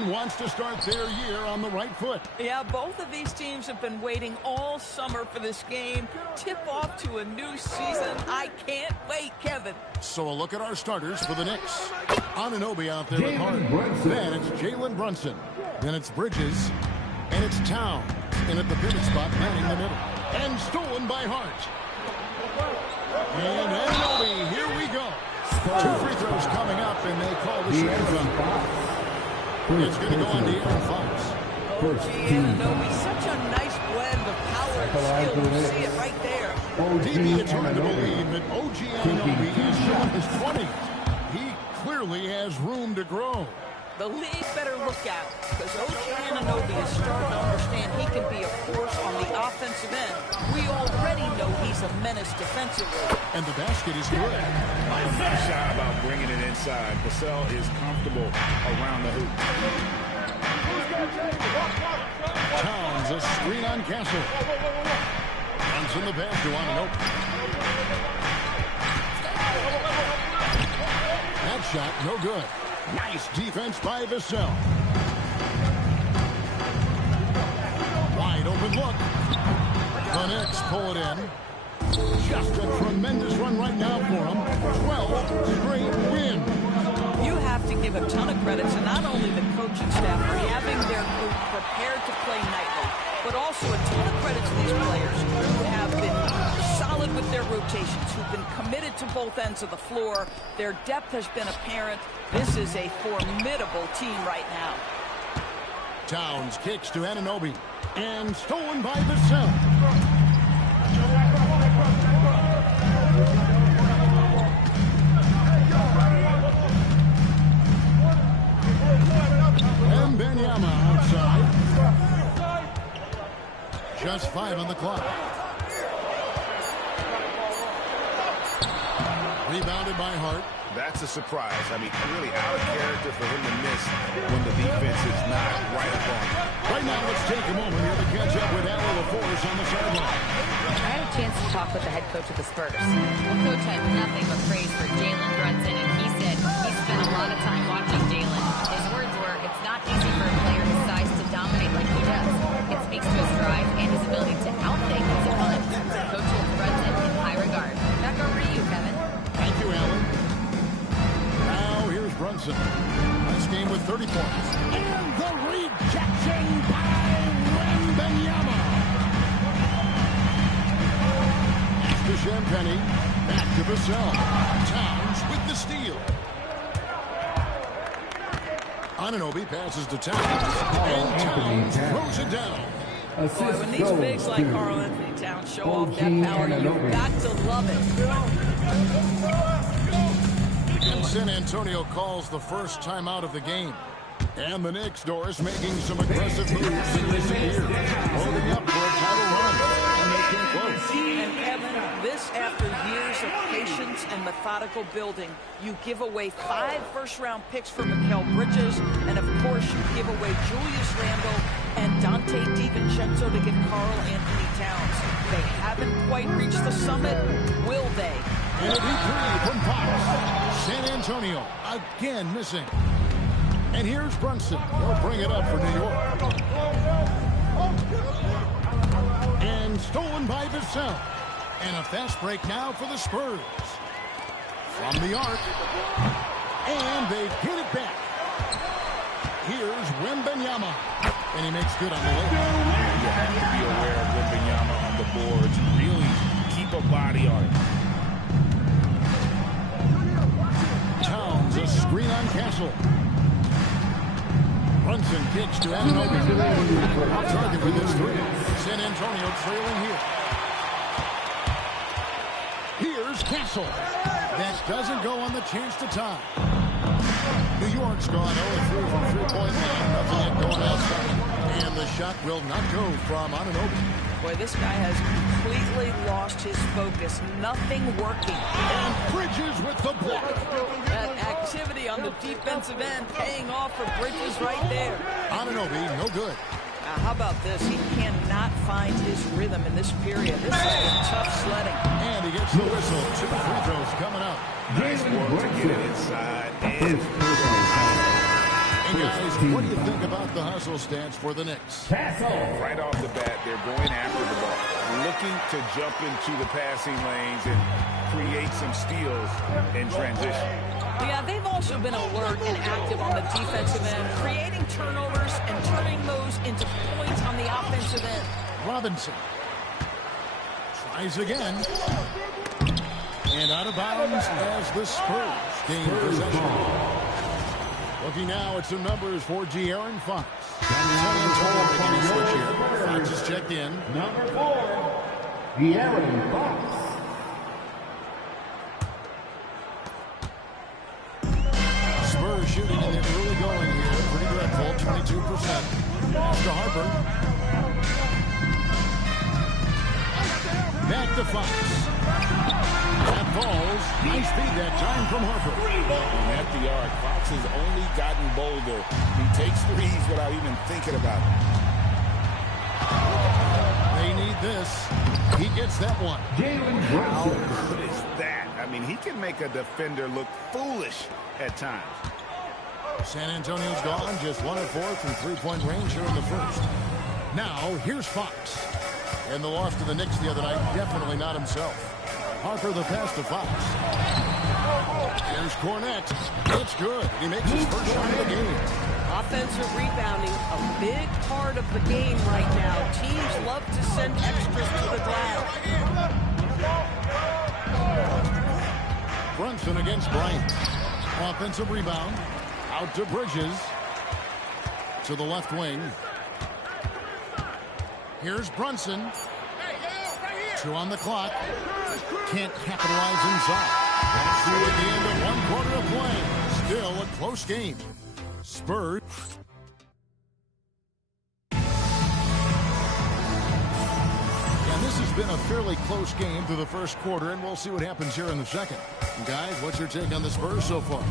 Everyone wants to start their year on the right foot. Yeah, both of these teams have been waiting all summer for this game. Tip off to a new season. I can't wait, Kevin. So a look at our starters for the Knicks. Anunoby out there with Hart. Then it's Jalen Brunson. Then it's Bridges. And it's Towns. And at the pivot spot, manning the middle. And stolen by Hart. And Anunoby, here we go. 2 free throws coming up, and they call the shooting foul. It's going to go on De'Aaron Fox. Anunoby, such a nice blend of power and skill. You see it right there. DB, it's hard to believe that OG Anunoby is showing his 20s. He clearly has room to grow. The league better look out, because OG Anunoby is starting to understand he can be a force on the offensive end. We already know he's a menace defensively. And the basket is good. I'm not shy about bringing it inside. Vassell is comfortable around the hoop. Towns, a screen on Castle. Runs in the pass to Anunoby. That shot, no good. Nice defense by Vassell. Wide open look. The Knicks pull it in. Just a tremendous run right now for them. 12 straight wins. You have to give a ton of credit to not only the coaching staff for having their group prepared to play nightly, but also a ton of credit to these players who have been solid with their rotations, who've been committed to both ends of the floor. Their depth has been apparent. This is a formidable team right now. Towns kicks to Anunoby. And stolen by Vassell. And Benyama outside. Just 5 on the clock. Rebounded by Hart. That's a surprise. I mean, really out of character for him to miss when the defense is not right up on him. Right now, let's take a moment here to catch up with Allen LaForce on the sideline. I had a chance to talk with the head coach of the Spurs. Well, Coach had nothing but praise for Jalen Brunson, and he said he spent a lot of time watching Jalen. His words were, it's not easy for a player his size to dominate like he does. It speaks to his drive and his ability to outthink his opponent. Coach holds Brunson in high regard. Back over to you, Kevin. Thank you, Allen. Now, here's Brunson. This game with 30 points. And the rejection by Wembanyama. To Champagny, back to Vassell. Towns with the steal. Anunoby passes to Towns. And Towns throws it down. Boy, when these bigs like Karl Anthony Towns show off that power, you've got to love it. And San Antonio calls the first timeout of the game. And the Knicks, Doris, making some aggressive moves in recent years. Holding up for a title run. And they came close. And Kevin, this after years of patience and methodical building, you give away 5 first-round picks for Mikal Bridges, and of course you give away Julius Randle and Dante DiVincenzo to get Karl Anthony Towns. They haven't quite reached the summit, will they? And a deep 3 from Fox. San Antonio again missing. And here's Brunson. He'll bring it up for New York. And stolen by Vassell. And a fast break now for the Spurs. From the arc. And they get it back. Here's Wembanyama. And he makes good on the layup. You have to be aware of Wembanyama on the boards. Really keep a body on it. Towns, a screen on Castle. Brunson kicks to Anunoby. Off target with this 3. San Antonio trailing here. Here's Castle. That doesn't go on the chance to tie. New York's gone 0-3 from three-point line. Nothing yet going outside. And the shot will not go from Anunoby. Boy, this guy has completely lost his focus. Nothing working. And Bridges with the block. That activity on the defensive end paying off for Bridges right there. Anunoby, no good. How about this? He cannot find his rhythm in this period. This has been tough sledding. And he gets the whistle. 2 free throws coming up. Nice work to get it inside. And And guys, what do you think about the hustle stance for the Knicks? Right off the bat, they're going after the ball, looking to jump into the passing lanes and create some steals in transition. Yeah, they've also been alert and active on the defensive end, creating turnovers and turning those into points on the offensive end. Robinson tries again. And out of bounds as the Spurs gain possession. Looking now at some numbers for De'Aaron Fox. San Antonio making a switch here. Fox is checked in. Number 4, De'Aaron Fox. Spurs shooting and they're really going here. Pretty dreadful, 22%. Pass to Harper. Back to Fox. That falls. Nice feed that time from Harper. And at the arc, Fox has only gotten bolder. He takes threes without even thinking about it. They need this. He gets that one. How good is that? I mean, he can make a defender look foolish at times. San Antonio's gone. Just 1 of 4 from three-point range here in the first. Now, here's Fox. And the loss to the Knicks the other night, definitely not himself. Harper the pass to Fox. Here's Cornette. It's good. He makes his first shot of the game. Offensive rebounding, a big part of the game right now. Teams love to send extras to the glass. Brunson against Bryant. Offensive rebound. Out to Bridges. To the left wing. Here's Brunson. 2 on the clock. Can't capitalize inside. That's through at the end of 1 quarter of play. Still a close game. Spurs. And this has been a fairly close game through the first quarter, and we'll see what happens here in the second. Guys, what's your take on the Spurs so far?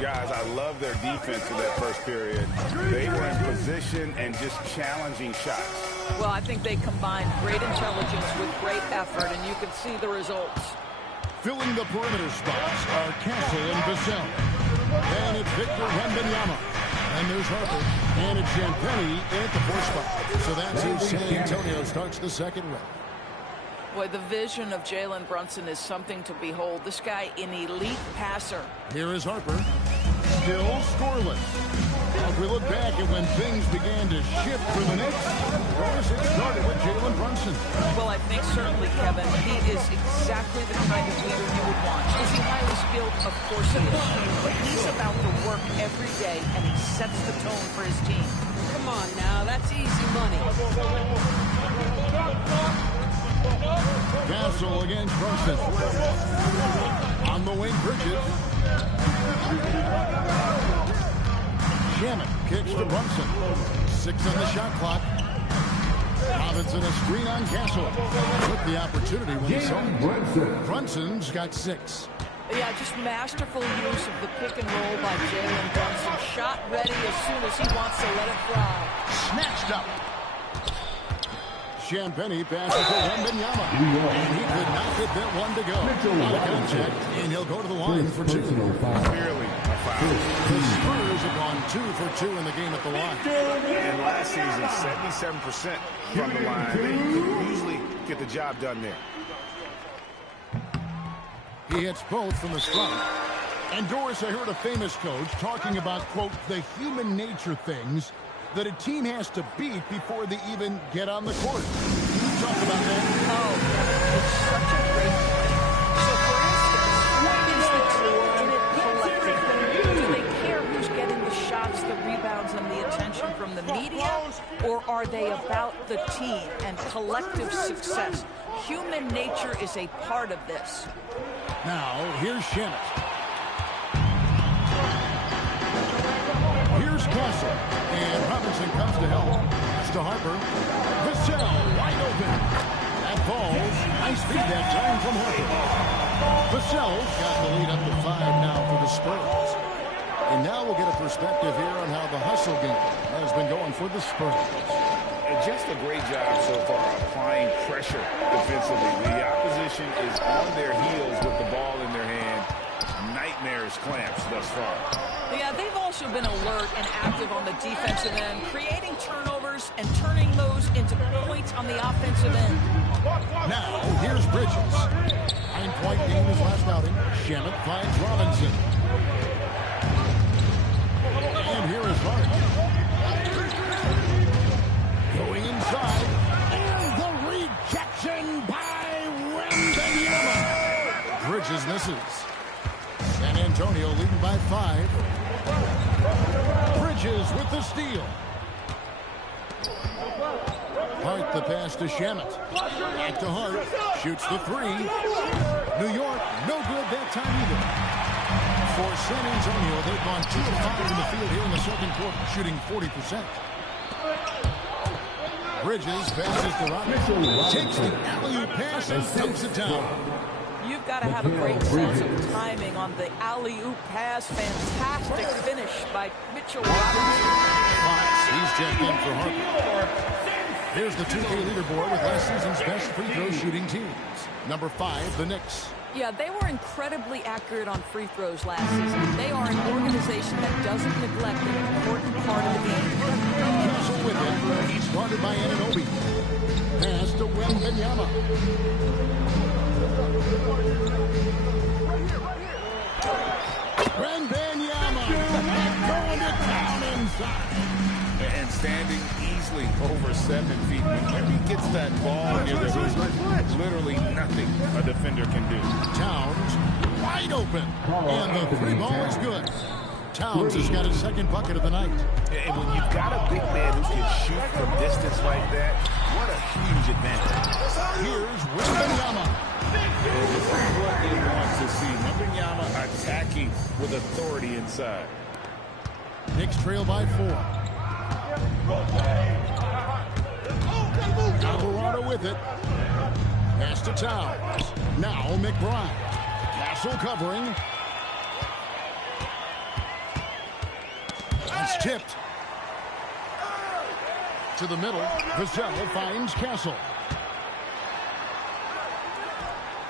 Guys, I love their defense in that first period. They were in position and just challenging shots. Well, I think they combined great intelligence with great effort, and you can see the results. Filling the perimeter spots are Castle and Vassell. And it's Victor Wembanyama. And there's Harper. And it's Champagnie in at the 4th spot. So that's who San Antonio starts the second round. Boy, the vision of Jalen Brunson is something to behold. This guy, an elite passer. Here is Harper. Still scoreless. If we look back at when things began to shift for the Knicks, of course it started with Jalen Brunson. Well, I think certainly, Kevin, he is exactly the kind of leader you would want. Is he highly skilled? Of course he is. But he's about the work every day, and he sets the tone for his team. Come on now, that's easy money. Castle against Brunson. On the wing, Bridges. Shannon kicks to Brunson. 6 on the shot clock. Robinson a screen on Castle. Took the opportunity when he saw it. Brunson's got 6. Yeah, just masterful use of the pick and roll by Jalen Brunson. Shot ready as soon as he wants to let it fly. Snatched up. Champagnie passes to Wembanyama. And he could not get that one to go. Out of contact, and he'll go to the line for 2. Clearly a foul. The Spurs have gone 2 for 2 in the game at the line. And last season, 77% from the line. They could usually get the job done there. He hits both from the stripe. And Doris, I heard a famous coach talking about, quote, the human nature things that a team has to beat before they even get on the court. Can you talk about that? Oh, it's such a great point. So, for instance, what is the team in it collectively? Do they care who's getting the shots, the rebounds, and the attention from the media? Or are they about the team and collective success? Human nature is a part of this. Now, here's Shannon. Here's Castle. And Robinson comes to help. Pass to Harper. Vassell wide open. That falls. Nice feed that time from Harper. Vassell's got the lead up to 5 now for the Spurs. And now we'll get a perspective here on how the hustle game has been going for the Spurs. And just a great job so far applying pressure defensively. The opposition is on their heels with the ball in their hand. Nightmares Warriors' clamps thus far. Yeah, they've also been alert and active on the defensive end, creating turnovers and turning those into points on the offensive end. Now, here's Bridges. 9-point game his last outing. Shamet finds Robinson. And here is Hart. Going inside. And the rejection by Wembanyama. Bridges misses. San Antonio leading by 5. Bridges with the steal. Hart the pass to Shamet. Back to Hart. Shoots the 3. New York, no good that time either. For San Antonio, they've gone 2 of 5 in the field here in the second quarter, shooting 40%. Bridges passes to Robinson. Takes the alley-oop pass and dumps it down. You've got to have a great sense of timing on the alley-oop pass. Fantastic finish by Mitchell Robinson. He's checked in for Harper. Here's the 2K leaderboard with last season's best free throw shooting teams. Number 5, the Knicks. Yeah, they were incredibly accurate on free throws last season. They are an organization that doesn't neglect an important part of the game. Russell with it. He's guarded by Anunoby. Pass to Wembanyama. Wembanyama going to town inside. And standing easily over 7 feet. Whenever he gets that ball near the hoop, literally nothing a defender can do. Towns wide open. And the 3 ball is good. Towns has got his second bucket of the night. And when you've got a big man who can shoot from distance like that, what a huge advantage. Here's Wembanyama. This is what they want to see. Wembanyama attacking with authority inside. Knicks trail by 4. Alvarado with it. Pass to Towns. Now McBride. Castle covering. It's tipped. To the middle. Vassell finds Castle.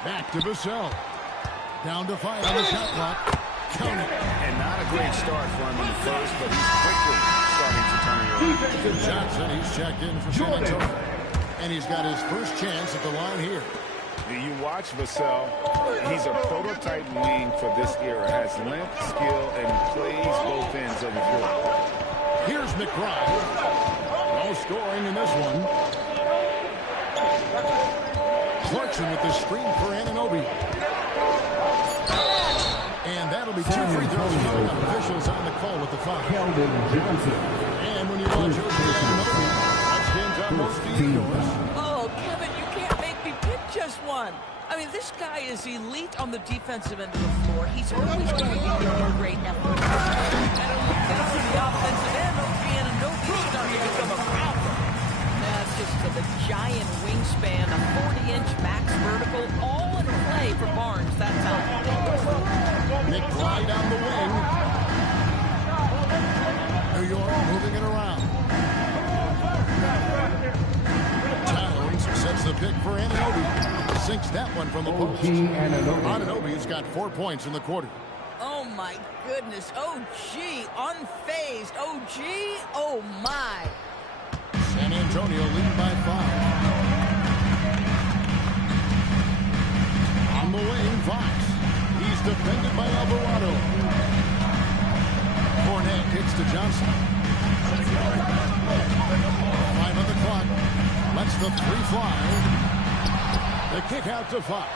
Back to Vassell. Down to 5 on the shot clock. Count it. And not a great start for him in the first, but he's quickly starting to turn it around. Johnson, he's checked in for San Antonio. And he's got his first chance at the line here. You watch Vassell. He's a prototype wing for this era. Has length, skill, and plays both ends of the floor. Here's McBride. No scoring in this one. Clarkson with the screen for Anunoby. And that'll be 2 free throws coming up. Officials on the call with the foul. And when you watch Anunoby, that spins up most feet yours. Oh, Kevin, you can't make me pick just one. I mean, this guy is elite on the defensive end of the floor. He's always going to be a great effort. And it looks down to the offensive end. Anunoby starting to become a problem. That's just for the giant wingspan, a 40-inch max vertical, all in play for Barnes that time. McBride on the wing. New York moving it around. Towns sets the pick for Anunoby. Sinks that one from the post. Anunoby's got 4 points in the quarter. Oh, my goodness. OG, unfazed. OG, oh, my. San Antonio leading by 5. On the wing, Fox. He's defended by Alvarado. Fournette kicks to Johnson. 5 on the clock. Lets the 3 fly. The kick out to Fox.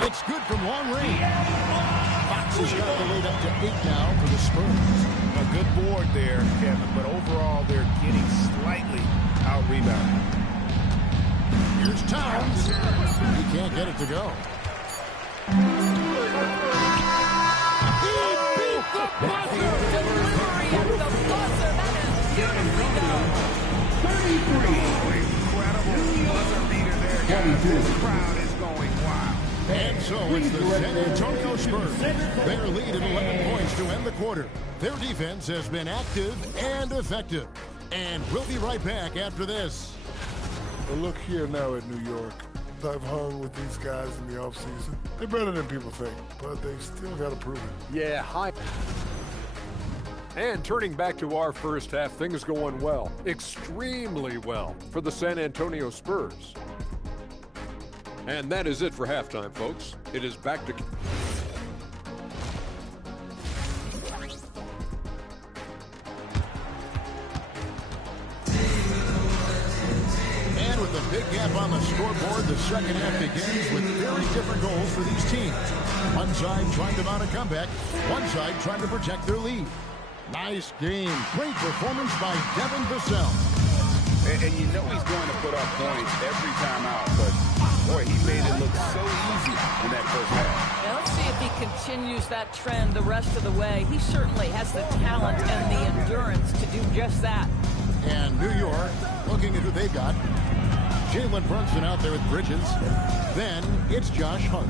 It's good from long range. Fox has got the lead up to 8 now for the Spurs. A good board there, Kevin, but overall they're getting slightly out-rebounded. Here's Towns. He can't get it to go. He beat the buzzer. Delivery at the buzzer. That is beautifully done. 33. Incredible buzzer beater there, guys. This crowd is going wild. And so it's the San Antonio Spurs. Their lead at 11 points to end the quarter. Their defense has been active and effective. And we'll be right back after this. But look here now at New York. I've hung with these guys in the offseason. They're better than people think, but they still got to prove it. Yeah, hi. And turning back to our first half, things going well, extremely well for the San Antonio Spurs. And that is it for halftime, folks. It is back to... And with a big gap on the scoreboard, the second half begins with very different goals for these teams. One side trying to mount a comeback, one side trying to protect their lead. Nice game. Great performance by Devin Vassell. And you know he's going to put up points every time out, but boy, he made it look so easy in that first half. Now let's see if he continues that trend the rest of the way. He certainly has the talent and the endurance to do just that. And New York, looking at who they've got. Jalen Brunson out there with Bridges. Then it's Josh Hart.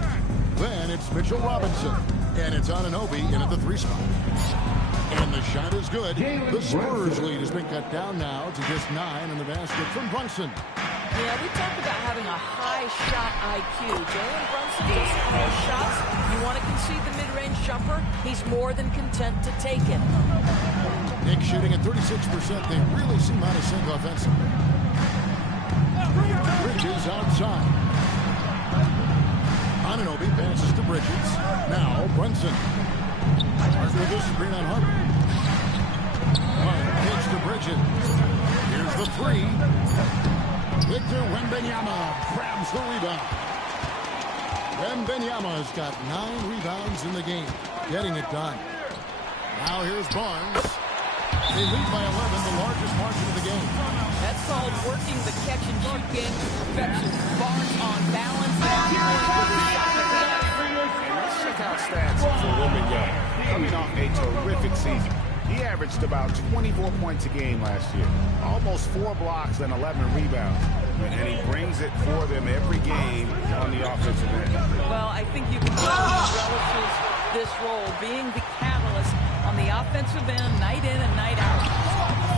Then it's Mitchell Robinson. And it's Anunoby in at the 3 spot. And the shot is good. The Spurs lead has been cut down now to just 9 in the basket from Brunson. Yeah, we talked about having a high shot IQ. Jalen Brunson just those shots. You want to concede the mid-range jumper? He's more than content to take it. Nick shooting at 36%. They really seem out of sync offensively. Bridges outside. Anunoby passes to Bridges. Now Brunson. Hart with a screen on Hart. Pitch to Bridges. Here's the 3. Victor Wembanyama grabs the rebound. Wembanyama's got 9 rebounds in the game, getting it done. Now here's Barnes. They lead by 11, the largest margin of the game. That's called working the catch-and-shoot game to perfection. Barnes on balance. And let's check out stats for Wembanyama. Coming off a terrific season. He averaged about 24 points a game last year. Almost 4 blocks and 11 rebounds. And he brings it for them every game on the offensive end. Well, I think you can tell he relishes this role, being the catalyst on the offensive end, night in and night out.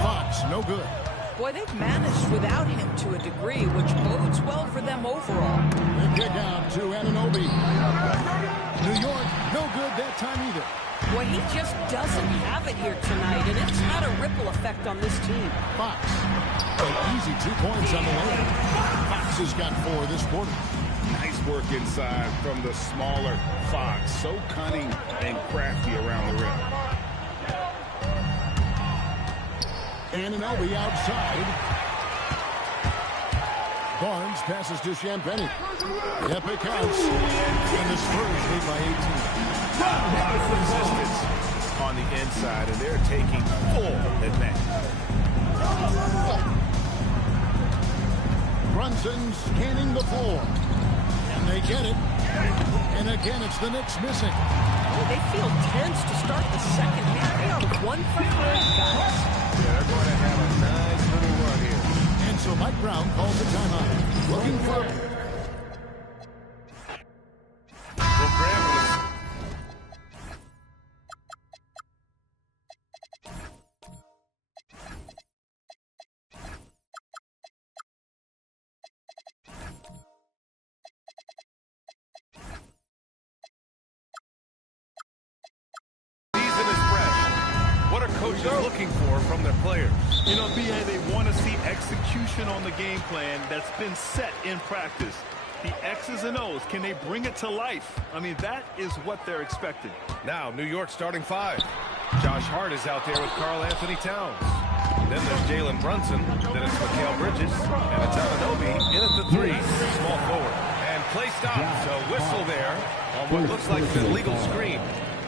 Fox, no good. Boy, they've managed without him to a degree, which bodes well for them overall. The kick out to Anunoby. New York, no good that time either. Boy, he just doesn't have it here tonight, and it's had a ripple effect on this team. Fox, an easy 2 points on the way. Fox has got 4 this quarter. Nice work inside from the smaller Fox. So cunning and crafty around the rim. Anunoby outside. Barnes passes to Champagnie. Yep, it counts. And the Spurs lead by 18. Resistance on the inside, and they're taking full advantage. Brunson scanning the floor. And they get it. And again, it's the Knicks missing. Well, they feel tense to start the second half. They are 1 for 3, guys. Yeah, they're going to have a nice little run here. And so Mike Brown calls a timeout. Looking for... Coaches looking for from their players. You know, B.A., they want to see execution on the game plan that's been set in practice. The X's and O's, can they bring it to life? I mean, that is what they're expecting. Now, New York starting 5. Josh Hart is out there with Karl Anthony Towns. Then there's Jalen Brunson. Then it's Mikal Bridges. And it's Anunoby in at the 3, small forward. And play stops. A whistle there on what looks like an illegal screen.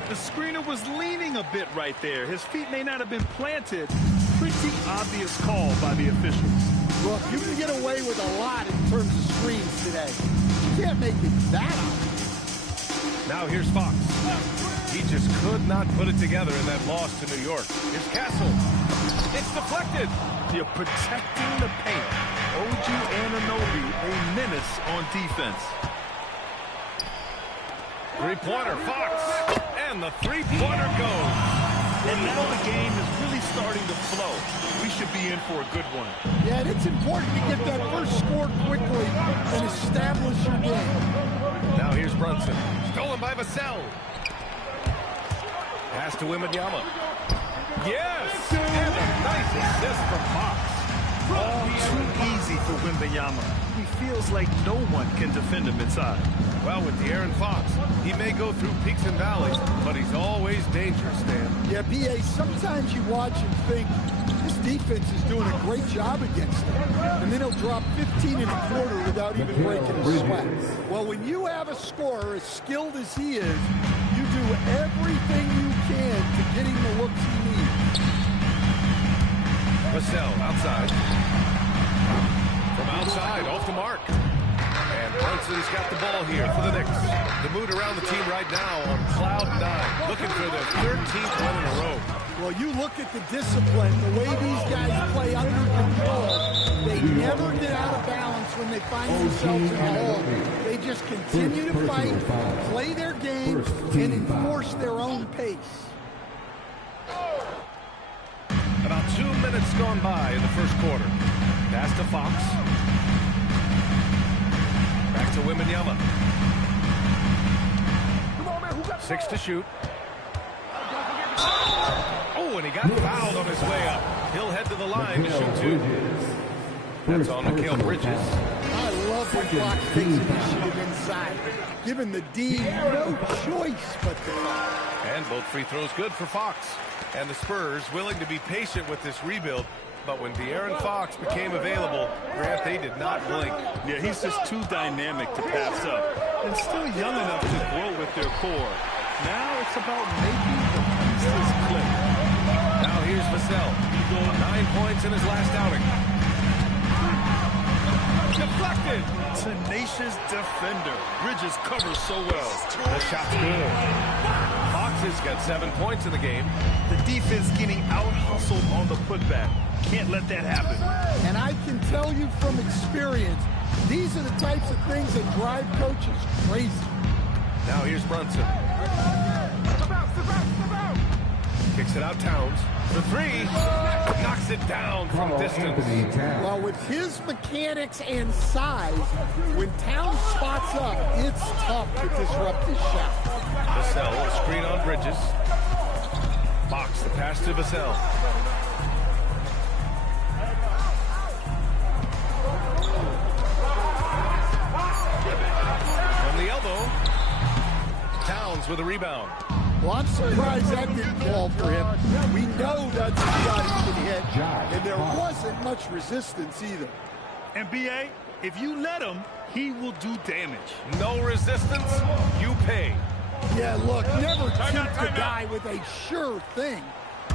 The screener was leaning a bit right there. His feet may not have been planted. Pretty obvious call by the officials. Look, you can get away with a lot in terms of screens today. You can't make it that obvious. Now here's Fox. He just could not put it together in that loss to New York. Here's Castle. It's deflected. You're protecting the paint. OG Anunoby, a menace on defense. Three-pointer, Fox. And the three-pointer goes. And now the game is really starting to flow. We should be in for a good one. Yeah, and it's important to get that first score quickly and establish your game. Now here's Brunson. Stolen by Vassell. Pass to Wembanyama. Yes! And a nice assist from Fox. All too easy for Wembanyama. He feels like no one can defend him inside. Well, with De'Aaron Fox, he may go through peaks and valleys, but he's always dangerous, Dan. Yeah, B.A., sometimes you watch and think, this defense is doing a great job against him. And then he'll drop 15 in a quarter without even breaking a sweat. Well, when you have a scorer as skilled as he is, you do everything you can to get him the looks he needs. Vassell outside. From outside, off the mark. And Brunson's got the ball here for the Knicks. The mood around the team right now on cloud 9, looking for their 13th win in a row. Well, you look at the discipline, the way these guys play under control. They never get out of balance when they find themselves in the hole. They just continue to fight, play their game, and enforce their own pace. About 2 minutes gone by in the first quarter. Pass to Fox. Back to Wembanyama. 6 to shoot. Oh, and he got fouled on his way up. He'll head to the line to shoot 2. That's on Mikal Bridges. I love when Fox takes initiative inside, giving the D no choice but to foul. And both free throws good for Fox. And the Spurs willing to be patient with this rebuild. But when De'Aaron Fox became available, Grant, they did not blink. Yeah, he's just too dynamic to pass up. And still young enough to grow with their core. Now it's about making the pieces click. Now here's Vassell. 9 points in his last outing. Deflected. Tenacious defender. Bridges covers so well. The shot's good. Fox has got 7 points in the game. The defense getting out-hustled on the putback. Can't let that happen. And I can tell you from experience, these are the types of things that drive coaches crazy. Now here's Brunson. Kicks it out, Towns. The 3. Knocks it down from distance. Well, with his mechanics and size, when Towns spots up, it's tough to disrupt his shot. Vassell, a screen on Bridges. Fox, the pass to Vassell. From the elbow, Towns with a rebound. Well, I'm surprised that didn't fall for him. We know that's a shot he can hit, and there wasn't much resistance either. And B.A., if you let him, he will do damage. No resistance, you pay. Yeah, look, never tempt a guy with a sure thing.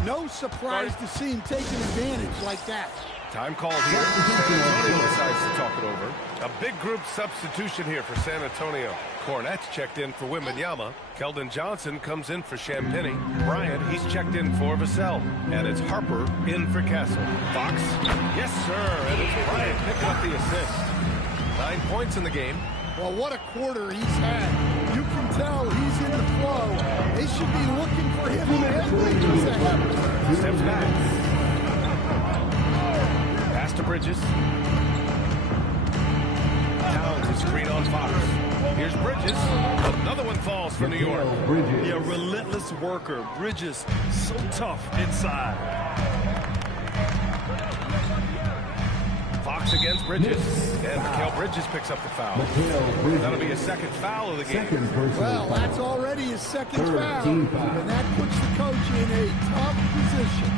No surprise to see him taking advantage like that. Time called here. San Antonio decides to talk it over. A big group substitution here for San Antonio. Cornette's checked in for Wembanyama. Keldon Johnson comes in for Champagnie. Bryant, he's checked in for Vassell. And it's Harper in for Castle. Fox. Yes, sir. And it's Bryant picking up the assist. 9 points in the game. Well, what a quarter he's had. You can tell he's in the flow. They should be looking for him in every ahead. Steps back. Pass to Bridges. Towns is screen on Fox. Here's Bridges. Another one falls for New York. Yeah, relentless worker. Bridges, so tough inside. Fox against Bridges. And Mikal Bridges picks up the foul. That'll be a second foul of the game. Well, that's already his second foul. And that puts the coach in a tough position.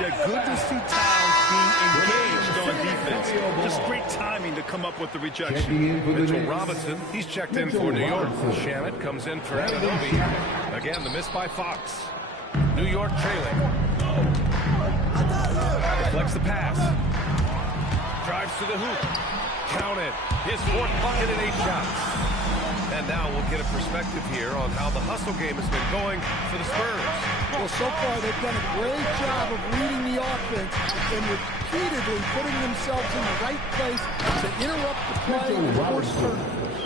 Yeah, good to see Towns being engaged on defense. Just great timing to come up with the rejection. Mitchell Robinson, he's checked in for New York. Shamit comes in for Anunoby. Again, the miss by Fox. New York trailing. Deflects the pass. Drives to the hoop. Counted. His 4th bucket in 8 shots. And now we'll get a perspective here on how the hustle game has been going for the Spurs. Well, so far they've done a great job of reading the offense and repeatedly putting themselves in the right place to interrupt the play and force turnovers.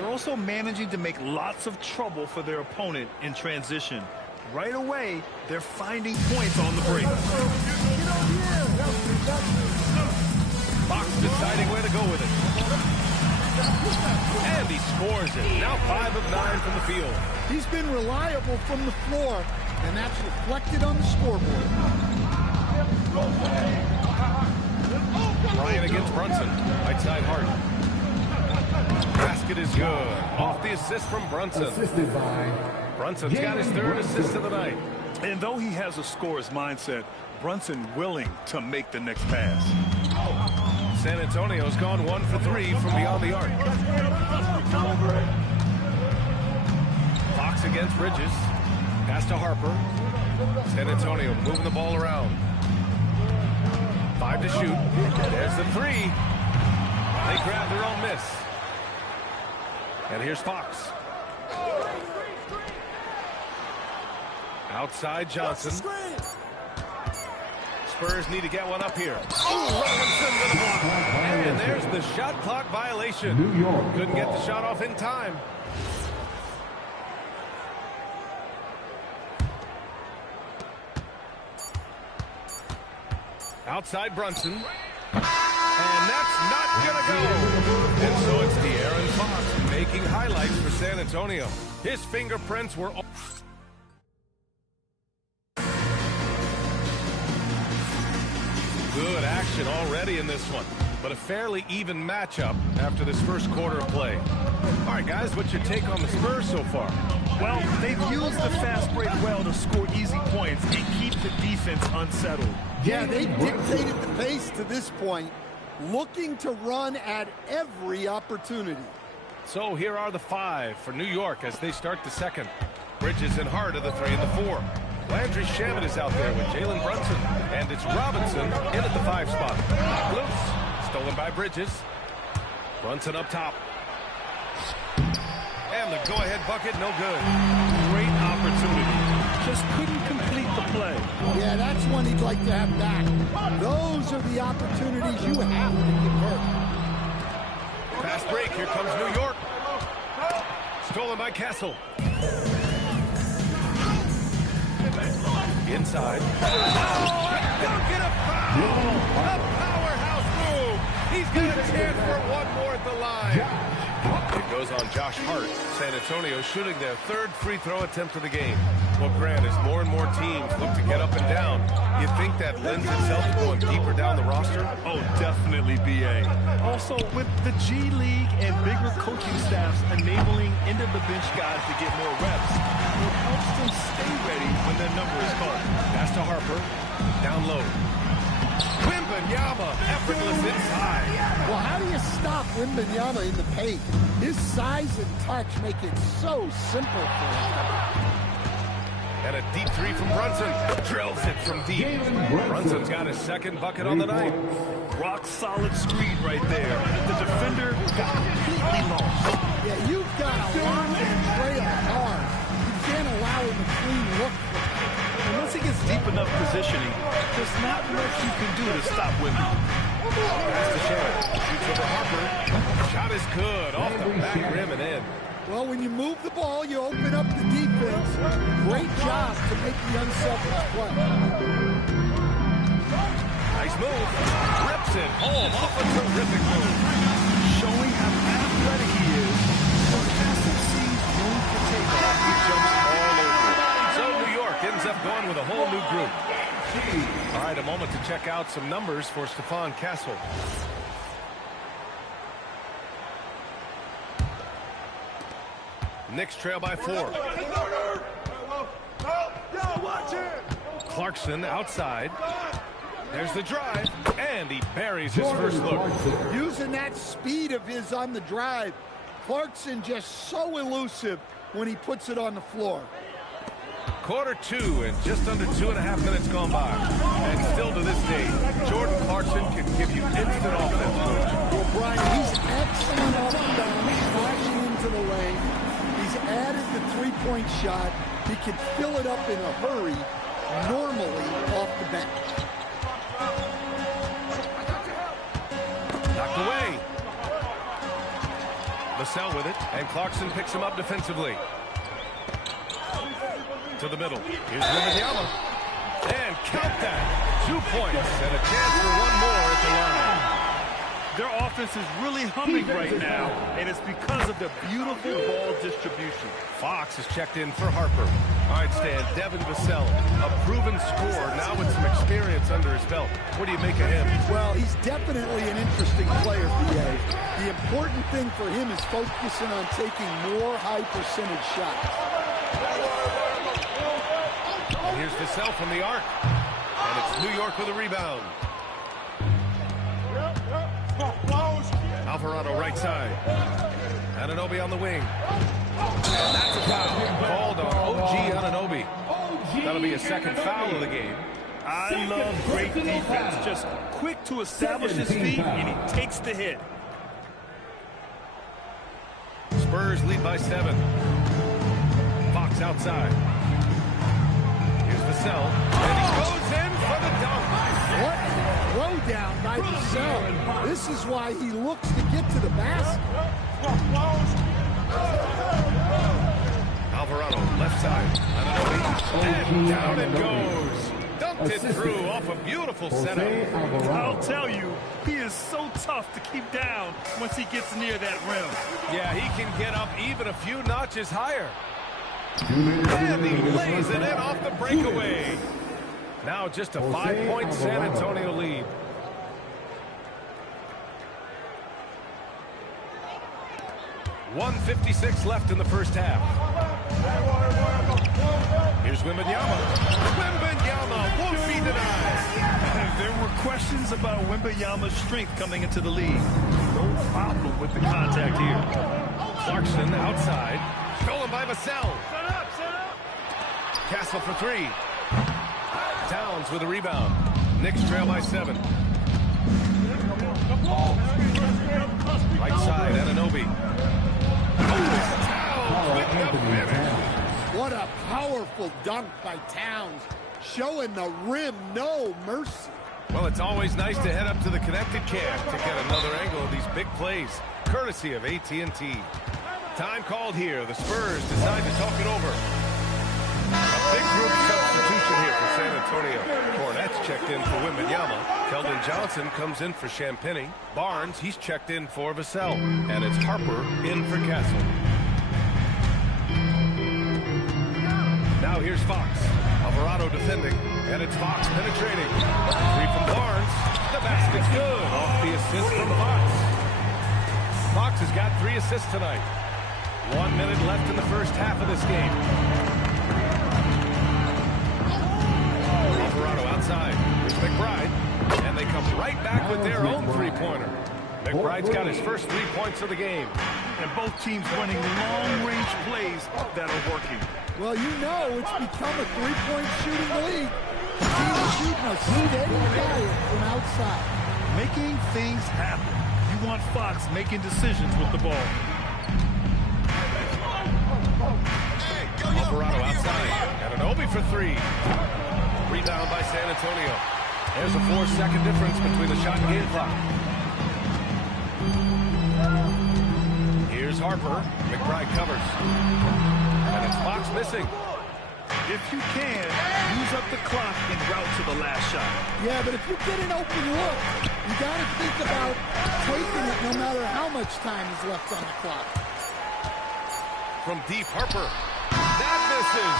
They're also managing to make lots of trouble for their opponent in transition. Right away, they're finding points on the break. Fox deciding where to go with it. And he scores it. Now 5 of 9 from the field. He's been reliable from the floor, and that's reflected on the scoreboard. Bryant against Brunson. Right side Hart. Basket is good. Off the assist from Brunson. Assisted by Brunson's got his 3rd assist of the night. And though he has a scorer's mindset, Brunson willing to make the next pass. San Antonio's gone 1 for 3 from beyond the arc. Fox against Bridges. Pass to Harper. San Antonio moving the ball around. 5 to shoot. There's the 3. They grab their own miss. And here's Fox. Outside Johnson. Spurs need to get one up here. Robinson with a block. And there's the shot clock violation. New York. Couldn't get the shot off in time. Outside Brunson. And that's not going to go. And so it's De'Aaron Fox making highlights for San Antonio. His fingerprints were... Good action already in this one, but a fairly even matchup after this first quarter of play. All right, guys, what's your take on the Spurs so far? Well, they've used the fast break well to score easy points and keep the defense unsettled. Yeah, they dictated the pace to this point, looking to run at every opportunity. So here are the 5 for New York as they start the second. Bridges and Hart are the 3 and the 4. Landry Shamet is out there with Jalen Brunson. And it's Robinson in at the 5 spot. Loose. Stolen by Bridges. Brunson up top. And the go-ahead bucket, no good. Great opportunity. Just couldn't complete the play. Yeah, that's one he'd like to have back. Those are the opportunities you have to convert. Fast break. Here comes New York. Stolen by Castle. Inside. Don't get a foul! A powerhouse move! He's got a chance for one more at the line. It goes on Josh Hart. San Antonio shooting their 3rd free throw attempt of the game. Well, Grant, as more and more teams look to get up and down, you think that lends itself to going deeper down the roster? Oh, definitely, B.A. Also, with the G League and bigger coaching staffs enabling end-of-the-bench guys to get more reps, it helps them stay ready when their number is called. Pass to Harper. Down low. Wembanyama, effortless inside. Well, how do you stop Wembanyama in the paint? His size and touch make it so simple for him. And a deep 3 from Brunson. Drills it from deep. Brunson's got his 2nd bucket on the night. Rock solid screen right there. The defender got completely lost. Yeah, you've got to lock and trail hard. You can't allow him a clean look. Once he gets deep enough positioning, there's not much you can do to stop Wemby. Pass to Shamet. Shoots over Harper. Shot is good. Off the back rim and in. Well, when you move the ball, you open up the defense. Great job to make the unselfish play. Nice move. Rips it home off a terrific move. Showing how athletic he is. Fantastic sees room for takeoff. He jumps all over it. So New York ends up going with a whole new group. All right, a moment to check out some numbers for Stephon Castle. Knicks trail by 4. Clarkson outside. There's the drive, and he buries his first look. Using that speed of his on the drive, Clarkson just so elusive when he puts it on the floor. Quarter 2 and just under 2.5 minutes gone by. And still to this day, Jordan Clarkson can give you instant offense. Well, Brian, he's excellent up and down, flashing into the lane. He's added the three-point shot. He can fill it up in a hurry, normally off the bench. Knocked away. Vassell with it, and Clarkson picks him up defensively. To the middle. Here's Wembanyama. And count that. 2 points and a chance for one more at the line. Their offense is really humming right now, and it's because of the beautiful ball distribution. Fox is checked in for Harper. All right, Stan, Devin Vassell, a proven scorer, now with some experience under his belt. What do you make of him? Well, he's definitely an interesting player, B.A. The important thing for him is focusing on taking more high-percentage shots. And here's Vassell from the arc. And it's New York with a rebound. Alvarado right side. Anunoby on the wing. And that's a foul. Called on OG Anunoby. That'll be a second foul of the game. I love great defense. Just quick to establish his feet, and he takes the hit. Spurs lead by 7. Fox outside. Here's Vassell. And he goes in for the dunk. What throw down by Vassell. This is why he looks to get to the basket. Alvarado, left side. And down it goes. Dunked it through off a beautiful setup. I'll tell you, he is so tough to keep down once he gets near that rim. Yeah, he can get up even a few notches higher. And he lays it in off the breakaway. Now just a 5-point San Antonio lead. .156 left in the first half. Here's Wembanyama. Wembanyama won't be denied. There were questions about Wembanyama's strength coming into the league. No problem with the contact here. Clarkson outside. Stolen by Vassell. Castle for 3. Towns with a rebound. Knicks trail by 7. Right side, Anunoby. Towns with the finish. What a powerful dunk by Towns, showing the rim no mercy. Well, it's always nice to head up to the connected cam to get another angle of these big plays, courtesy of AT&T. Time called here. The Spurs decide to talk it over. A big group substitution here for San Antonio. Cornette's checked in for Wembanyama. Keldon Johnson comes in for Champagny. Barnes, he's checked in for Vassell. And it's Harper in for Castle. Now here's Fox. Alvarado defending. And it's Fox penetrating. 3 from Barnes. The basket's good. Off the assist from Fox. Fox has got 3 assists tonight. 1 minute left in the first half of this game. Alvarado outside. Here's McBride. And they come right back with their own three-pointer. McBride's got his first 3 points of the game. And both teams running long-range plays that are working. Well, you know it's become a three-point shooting league. The team's shooting a steady diet from outside. Making things happen. You want Fox making decisions with the ball. Alvarado outside. Anunoby for 3. Rebound by San Antonio. There's a 4-second difference between the shot and game clock. Here's Harper. McBride covers. And it's Fox missing. If you can, use up the clock en route to the last shot. Yeah, but if you get an open look, you got to think about taking it no matter how much time is left on the clock. From deep, Harper. That misses.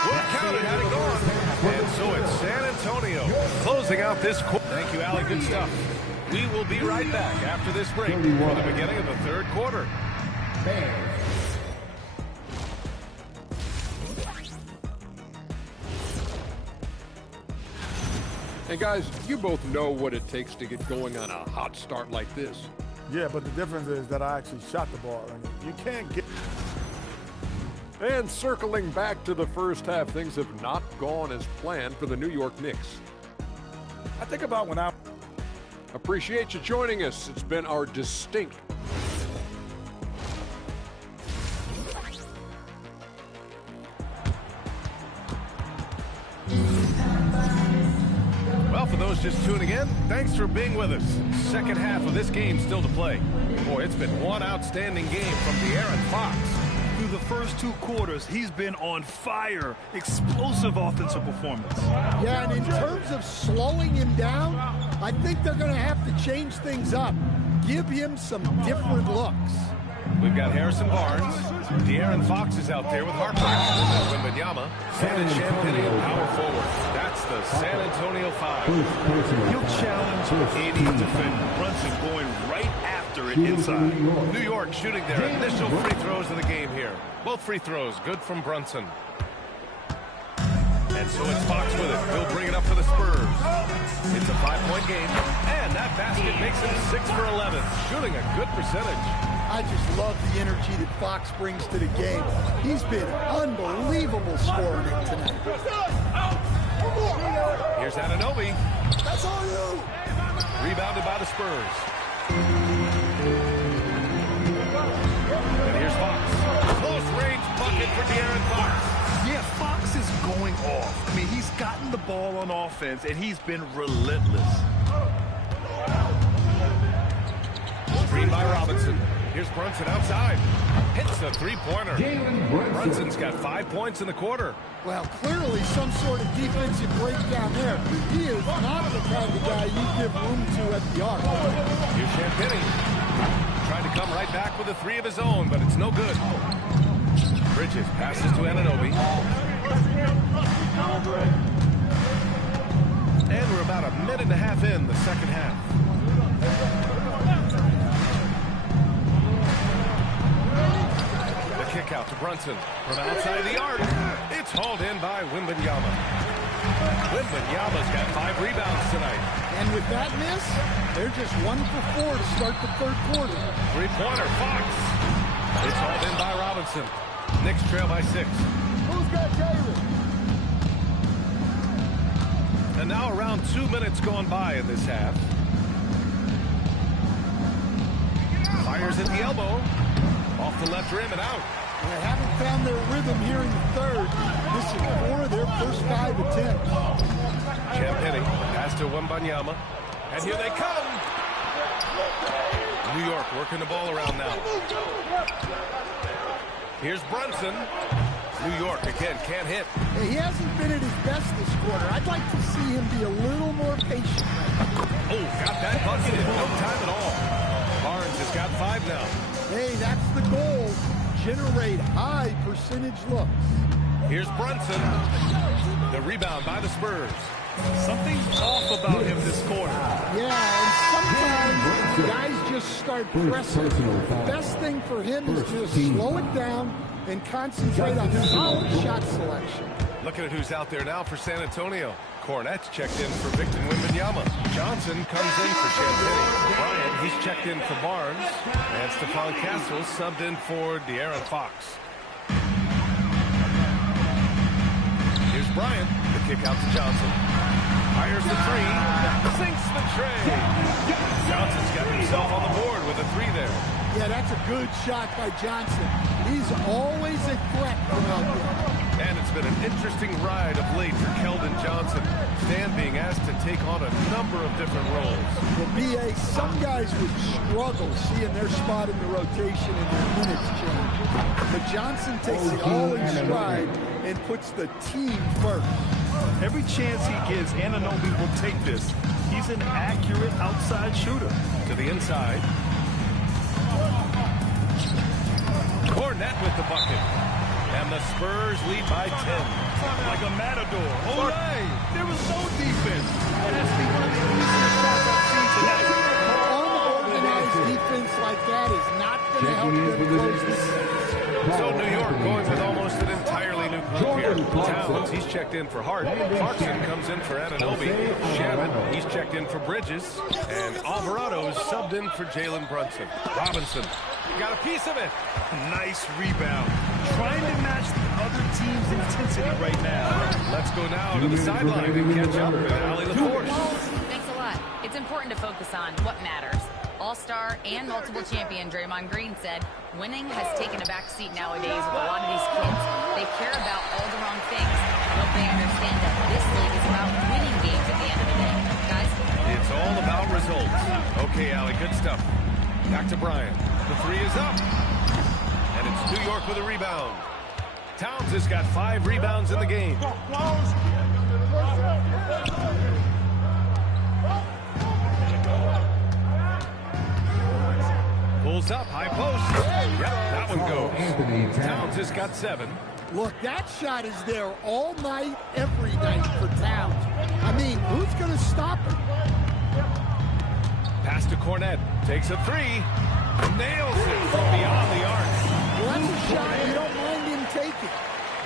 Would count it had it gone. And so it's San Antonio closing out this quarter. Thank you, Allie. Good stuff. We will be right back after this break for the beginning of the third quarter. Hey guys, you both know what it takes to get going on a hot start like this. Yeah, but the difference is that I actually shot the ball. And you can't get... And circling back to the first half, things have not gone as planned for the New York Knicks. I think about when I... Appreciate you joining us. It's been our distinct... Well, for those just tuning in, thanks for being with us. Second half of this game still to play. Boy, it's been one outstanding game from De'Aaron Fox. Through the first 2 quarters, he's been on fire. Explosive offensive performance. Yeah, and in terms of slowing him down, I think they're going to have to change things up. Give him some different looks. We've got Harrison Barnes. De'Aaron Fox is out there with Harper. Wembanyama. Shannon Champagnie in power forward. That's the San Antonio 5. He'll challenge any defender. Brunson going right after it inside. New York shooting their initial free throws of the game here. Both free throws good from Brunson. And so it's Fox with it. He'll bring it up for the Spurs. It's a 5-point game. And that basket makes him 6 for 11. Shooting a good percentage. I just love the energy that Fox brings to the game. He's been unbelievable scoring it tonight. Here's Anunoby. That's all you. Rebounded by the Spurs. And here's Fox. Close range bucket for De'Aaron Fox. Yeah, Fox is going off. I mean, he's gotten the ball on offense, and he's been relentless. Screen by Robinson. Here's Brunson outside. Hits a three-pointer. Brunson's got 5 points in the quarter. Well, clearly some sort of defensive breakdown there. He is not the kind of guy you give room to at the arc. Here's Champagnie. Trying to come right back with a 3 of his own, but it's no good. Bridges passes to Anunoby. And we're about a minute and a half in the second half. The kick out to Brunson from outside the arc. It's hauled in by Wembanyama. Wembanyama's got 5 rebounds tonight. And with that miss, they're just 1 for 4 to start the third quarter. 3-pointer, Fox. It's hauled in by Robinson. Knicks trail by 6. Who's got Jalen? And now around 2 minutes gone by in this half. Fires at the elbow. Off the left rim and out. They haven't found their rhythm here in the third. This is 4 of their first 5 attempts. Champagnie pass to Wembanyama. And here they come. New York working the ball around now. Here's Brunson. New York again can't hit. Hey, he hasn't been at his best this quarter. I'd like to see him be a little more patient. Oh, got that bucket in no time at all. Barnes has got 5 now. Hey, that's the goal. Generate high percentage looks. Here's Brunson. The rebound by the Spurs. Something's off about him this quarter. Yeah, and sometimes guys just start pressing. Best thing for him is just slow it down and concentrate on solid shot selection. Looking at who's out there now for San Antonio. Cornette's checked in for Victor Wembanyama. Johnson comes in for Champagnie. Bryant, he's checked in for Barnes. And Stephon Castle subbed in for De'Aaron Fox. Here's Bryant. The kick out to Johnson. Fires the 3. Sinks the tray. Johnson's got himself on the board with a 3 there. Yeah, that's a good shot by Johnson. He's always a threat from out there. And it's been an interesting ride of late for Keldon Johnson. Stan being asked to take on a number of different roles. Well, B.A., some guys would struggle seeing their spot in the rotation and their minutes change. But Johnson takes it all in stride and puts the team first. Every chance he gets, Anunoby will take this. He's an accurate outside shooter. To the inside. Cornette with the bucket. And the Spurs lead by 10. Like a matador. Oh, there was no defense. And that's the one of the easiest shots I've seen tonight. Unorganized defense like that is not going to help them close this. So New York going with almost an entirely new group here. Towns, he's checked in for Hart. Clarkson comes in for Anunoby. Shannon, he's checked in for Bridges. And Alvarado's subbed in for Jalen Brunson. Robinson got a piece of it. Nice rebound. Trying to match the other team's intensity right now. Let's go now to the sideline and catch up with Allie LaForce. Thanks a lot. It's important to focus on what matters. All-star and multiple champion Draymond Green said, winning has taken a back seat nowadays with a lot of these kids. They care about all the wrong things. I hope they understand that this league is about winning games at the end of the day. Okay, Allie, good stuff. Back to Bryant. The three is up. And it's New York with a rebound. Towns has got 5 rebounds in the game. Pulls up, high post. Yep, that one goes. Towns has got 7. Look, that shot is there all night, every night for Towns. I mean, who's going to stop him? Pass to Cornette. Takes a 3. Nails it from beyond the arc. Well, that's a shot you don't mind him taking.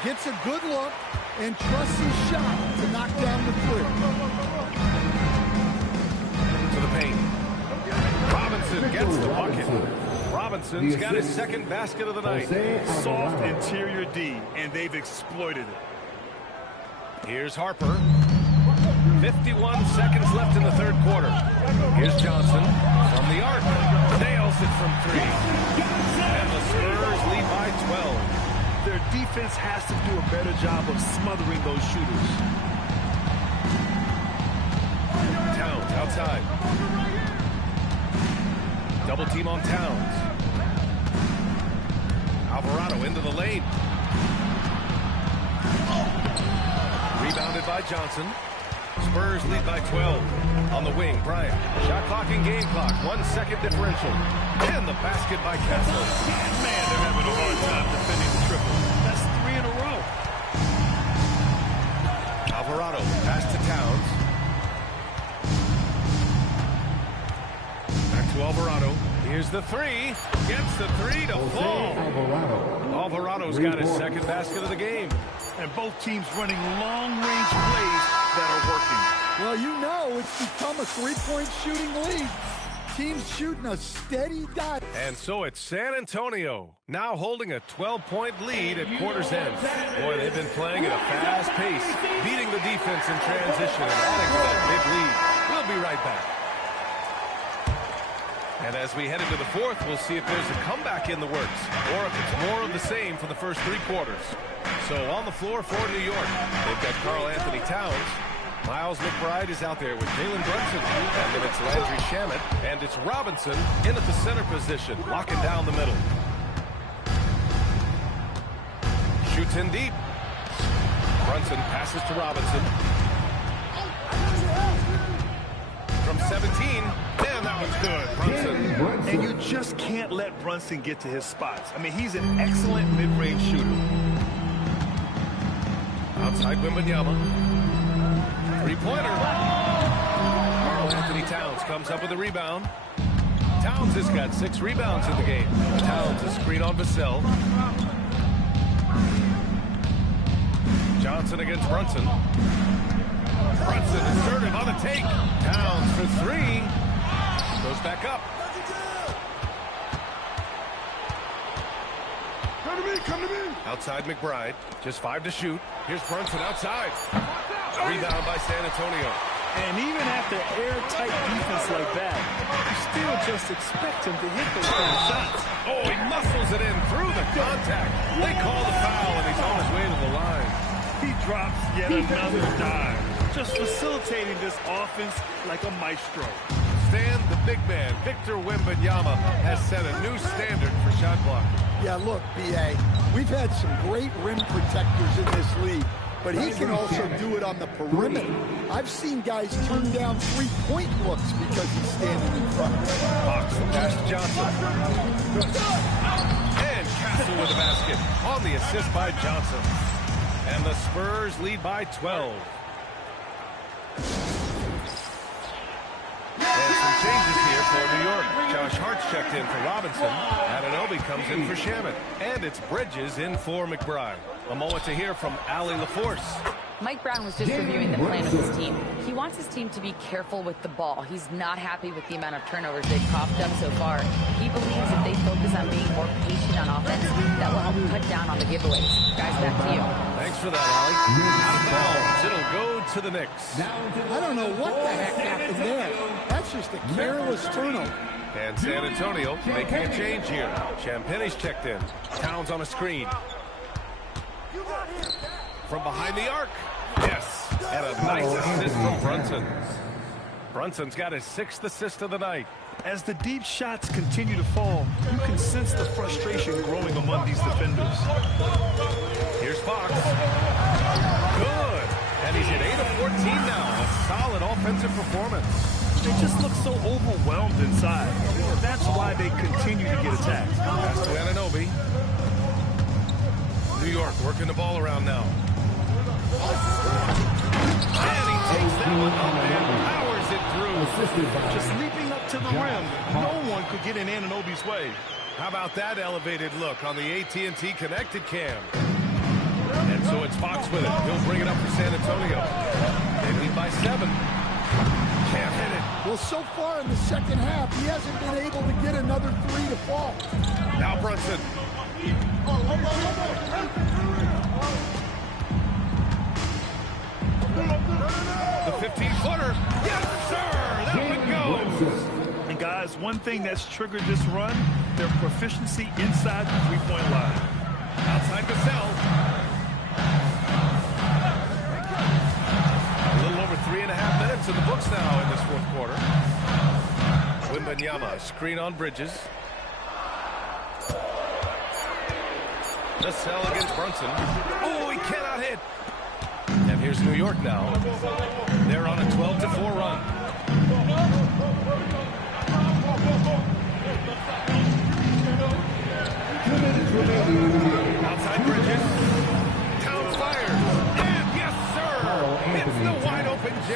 Gets a good look and trusts his shot to knock down the 3. To the paint. Robinson gets the bucket. Robinson's got his second basket of the night. Soft interior D, and they've exploited it. Here's Harper. 51 seconds left in the third quarter. Here's Johnson from the arc. Nails it from 3. And the Spurs lead by 12. Their defense has to do a better job of smothering those shooters. Towns outside. Double team on Towns. Alvarado into the lane. Rebounded by Johnson. Spurs lead by 12. On the wing, Bryant. Shot clock and game clock. 1 second differential. And the basket by Castle. Man, they're having a hard time defending the triple. That's 3 in a row. Alvarado, pass to Towns. Back to Alvarado. Here's the 3. Gets the 3 to fall. Alvarado's got his second basket of the game. And both teams running long-range plays that are working. Well, you know it's become a 3-point shooting lead. Teams shooting a steady dot. And so it's San Antonio, now holding a 12-point lead at quarter's end. Boy, they've been playing at a fast pace, beating the defense in transition and adding to that big lead. We'll be right back. And as we head into the fourth, we'll see if there's a comeback in the works or if it's more of the same for the first 3 quarters. So on the floor for New York, they've got Karl Anthony Towns. Miles McBride is out there with Jalen Brunson. And then it's Landry Shamet. And it's Robinson in at the center position, locking down the middle. Shoots in deep. Brunson passes to Robinson. From 17, man, that one's good. Brunson. And you just can't let Brunson get to his spots. I mean, he's an excellent mid-range shooter. Outside Wembanyama. 3-pointer. Karl Anthony Towns comes up with a rebound. Towns has got 6 rebounds in the game. Towns a screen on Vassell. Johnson against Brunson. Brunson assertive on the take. Towns for 3. Goes back up. Come to me. Outside McBride. Just 5 to shoot. Here's Brunson outside. Rebound by San Antonio. And even after airtight defense like that, you still just expect him to hit those kind of shots. Oh, he muscles it in through the contact. They call the foul, and he's on his way to the line. He drops yet another dime, just facilitating this offense like a maestro. Stan, the big man, Victor Wembanyama, has set a new standard for shot blocking. Yeah, look, B.A., we've had some great rim protectors in this league, but he can also do it on the perimeter. I've seen guys turn down 3-point looks because he's standing in front. Hawks pass to Johnson. And Castle with the basket on the assist by Johnson. And the Spurs lead by 12. And some changes here for New York. Josh Hart's checked in for Robinson. Anunoby comes in for Shamet. And it's Bridges in for McBride. A moment to hear from Allie LaForce. Mike Brown was just reviewing the plan with his team. He wants his team to be careful with the ball. He's not happy with the amount of turnovers they've coughed up so far. He believes if they focus on being more patient on offense, that will help cut down on the giveaways. Guys, back to you. Thanks for that, Allie. Out of bounds. It'll go to the Knicks. I don't know what the heck happened there. That's just a careless turnover. And San Antonio making a change here. Champagne's checked in. Towns on a screen. From behind the arc. Yes. And a nice assist from Brunson. Brunson's got his 6th assist of the night. As the deep shots continue to fall, you can sense the frustration growing among these defenders. Here's Fox. Good. And he's at 8 of 14 now. A solid offensive performance. They just look so overwhelmed inside. That's why they continue to get attacked. Pass to Anunoby. New York working the ball around now. And he takes that one up and powers it through. Just leaping up to the rim. No one could get in Anunoby's way. How about that elevated look on the AT&T connected cam? And so it's Fox with it. He'll bring it up for San Antonio. They lead by 7. Can't hit it. Well, so far in the second half, he hasn't been able to get another 3 to fall. Now Brunson. The 15-footer. Yes, sir. That one goes. And guys, one thing that's triggered this run, their proficiency inside the three-point line. Outside Vassell. A little over 3.5 minutes in the books now in this fourth quarter. Wembanyama, screen on Bridges. Vassell against Brunson. Oh, he cannot hit. And here's New York now. They're on a 12-4 run. Outside Bridges. Towns fires. And yes, sir. It's the wide open J.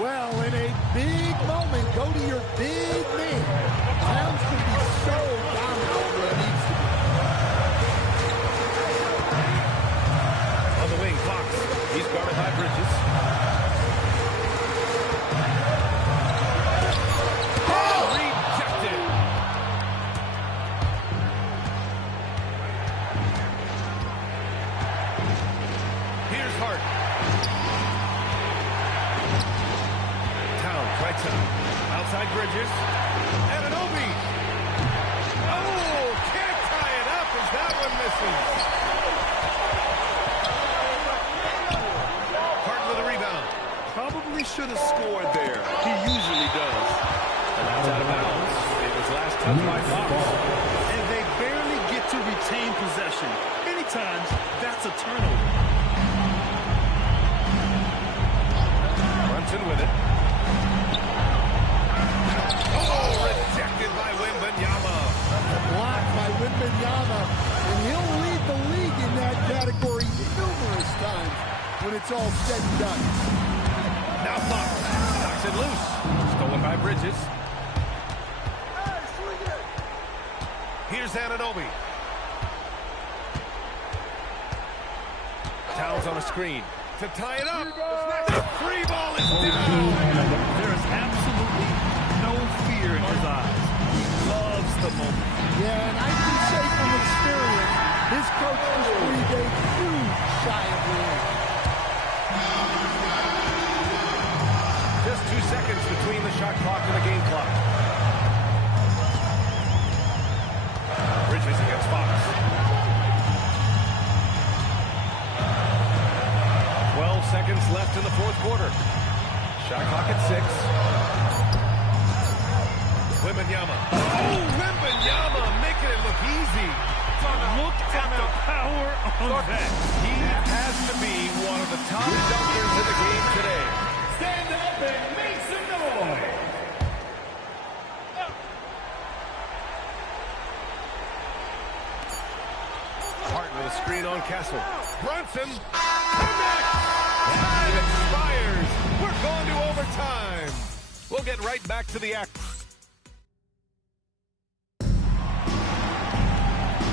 Well, in a big moment, go to your big man. Towns can be so dominant where it needs to be. On the wing, Fox. He's guarded by Bridges. Oh, rejected. Here's Hart. Towns right side. Outside Bridges. Anunoby. Oh, can't tie it up as that one misses. Probably should have scored there. He usually does. And that's out of bounds. It was last touched by Fox. And they barely get to retain possession. Many times, that's a turnover. Brunson with it. Oh, rejected by Wembanyama. Blocked by Wembanyama. And he'll lead the league in that category numerous times when it's all said and done. Now Fox knocks it loose. Stolen by Bridges. Here's Anunoby. Towns on a screen to tie it up. The free ball is down. There is absolutely no fear in his eyes. He loves the moment. Yeah, and I can say from experience, his coach was breathed a huge sigh of relief. Just 2 seconds between the shot clock and the game clock. Bridges against Fox. 12 seconds left in the fourth quarter. Shot clock at 6. Wembanyama. Oh, Wembanyama making it look easy. Look at the power on that. He has to be one of the top dunkers in the game today. Stand up and make some noise. Hart with a screen on Castle. Brunson connects. Time expires. We're going to overtime. We'll get right back to the act.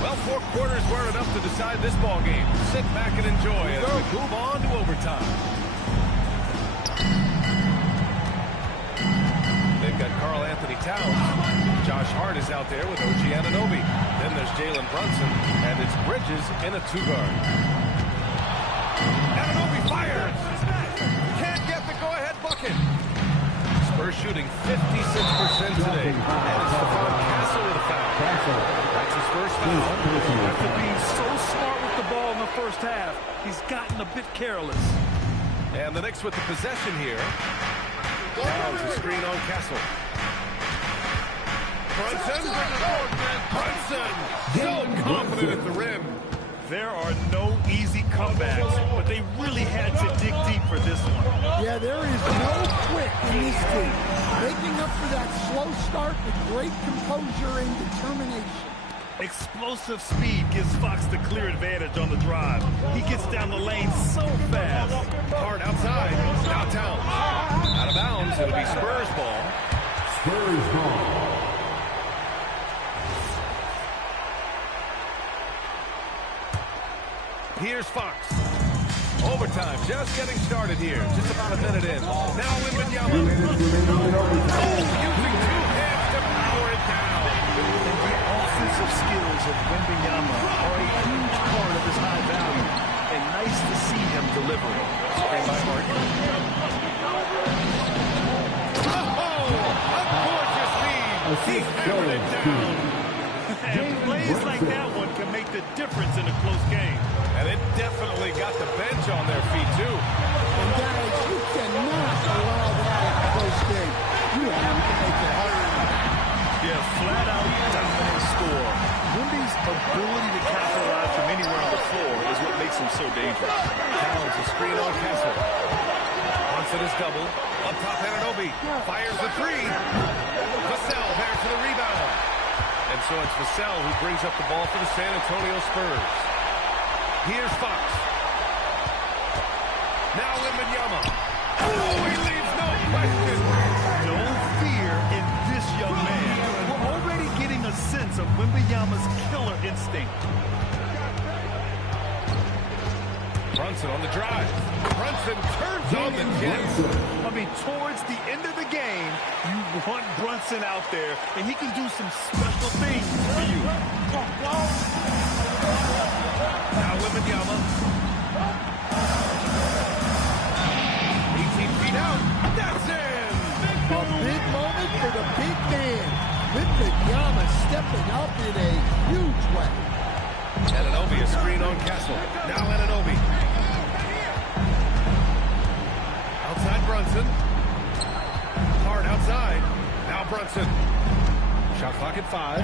Well, 4 quarters were enough to decide this ball game. Sit back and enjoy as we move on to overtime. They've got Karl Anthony Towns. Josh Hart is out there with OG Anunoby. Then there's Jalen Brunson, and it's Bridges in a 2-guard. Anunoby fires! Can't get the go-ahead bucket. Spurs shooting 56% today. And it's Stephon Castle with a foul. That's his first foul. After being so smart with the ball in the first half, he's gotten a bit careless. And the Knicks with the possession here. Towns a screen on Castle. Brunson! So confident at the rim. There are no easy comebacks, but they really had to dig deep for this one. Yeah, there is no quick in this team. Making up for that slow start with great composure and determination. Explosive speed gives Fox the clear advantage on the drive. He gets down the lane so fast. Hard outside. Now Towns. Out of bounds. It'll be Spurs ball. Spurs ball. Here's Fox. Overtime, just getting started here. Just about a minute in. Now Wembanyama. Using two hands to power it down. The offensive skills of Wembanyama are a huge part of his high value. And nice to see him deliver. Screen by Martin. Oh, a gorgeous lead. He hammered it down. And plays like that one can make the difference in a close game. And it definitely got the bench on their feet, too. And guys, you cannot allow that in a close game. You have to make it harder than that. Yeah, flat out dominant score. Wemby's ability to capitalize from anywhere on the floor is what makes him so dangerous. Towns a screen on Castle. Brunson is doubled. Up top, Anunoby fires the three. Vassell there for the rebound. And so it's Vassell who brings up the ball for the San Antonio Spurs. Here's Fox. Now Wembanyama. Oh, he leaves no question. No fear in this young man. We're already getting a sense of Wembanyama's killer instinct. Brunson on the drive. Brunson turns on the kids. I mean, towards the end of the game, you want Brunson out there, and he can do some special things for you. Now Wembanyama. 18 feet out. That's in. A big moment for the big man. Wembanyama stepping up in a huge way. Anunoby a screen on Castle. Now Anunoby. Outside Brunson. Hard outside. Now Brunson. Shot clock at 5.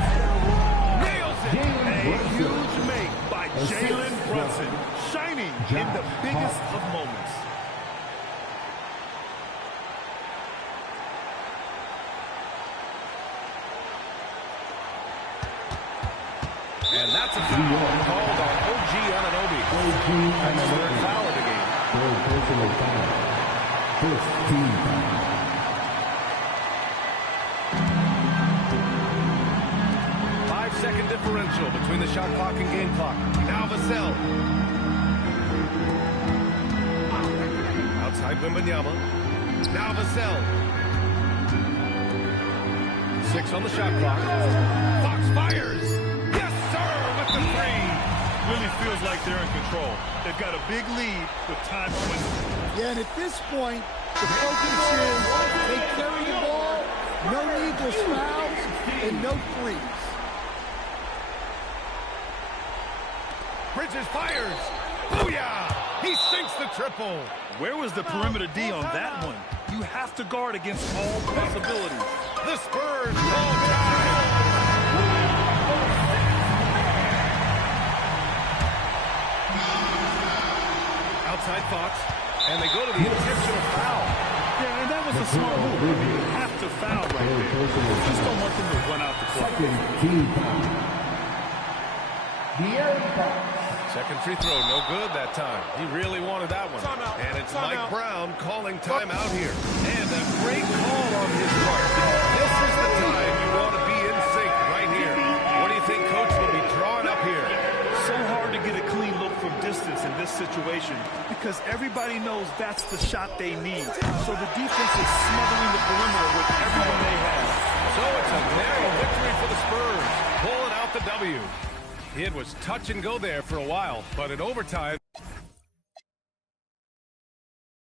Nails it. A huge make by Jalen Brunson, shining in the biggest of moments. And that's a foul called on OG Anunoby. That's his third foul of the game. Third personal foul. First team foul. Second differential between the shot clock and game clock. Now Vassell. Outside Wembanyama. Now Vassell. 6 on the shot clock. Fox fires. Yes, sir, with the three. Really feels like they're in control. They've got a big lead with time dwindling. Yeah, and at this point, the focus is take care of the ball, no needless fouls, and no threes. Bridges fires. Booyah! He sinks the triple. Where was the perimeter D on that one? You have to guard against all possibilities. The Spurs call time. Outside Fox, and they go to the intentional foul. Yeah, and that was a smart move. You have to foul right there. Just don't want them to run out the court. Second team foul. Second free throw, no good that time. He really wanted that one. And it's Mike Brown calling timeout here. And a great call on his part. This is the time you want to be in sync right here. What do you think Coach will be drawing up here? So hard to get a clean look from distance in this situation because everybody knows that's the shot they need. So the defense is smothering the perimeter with everyone they have. So it's a narrow victory for the Spurs, pulling out the W. It was touch and go there for a while, but in overtime,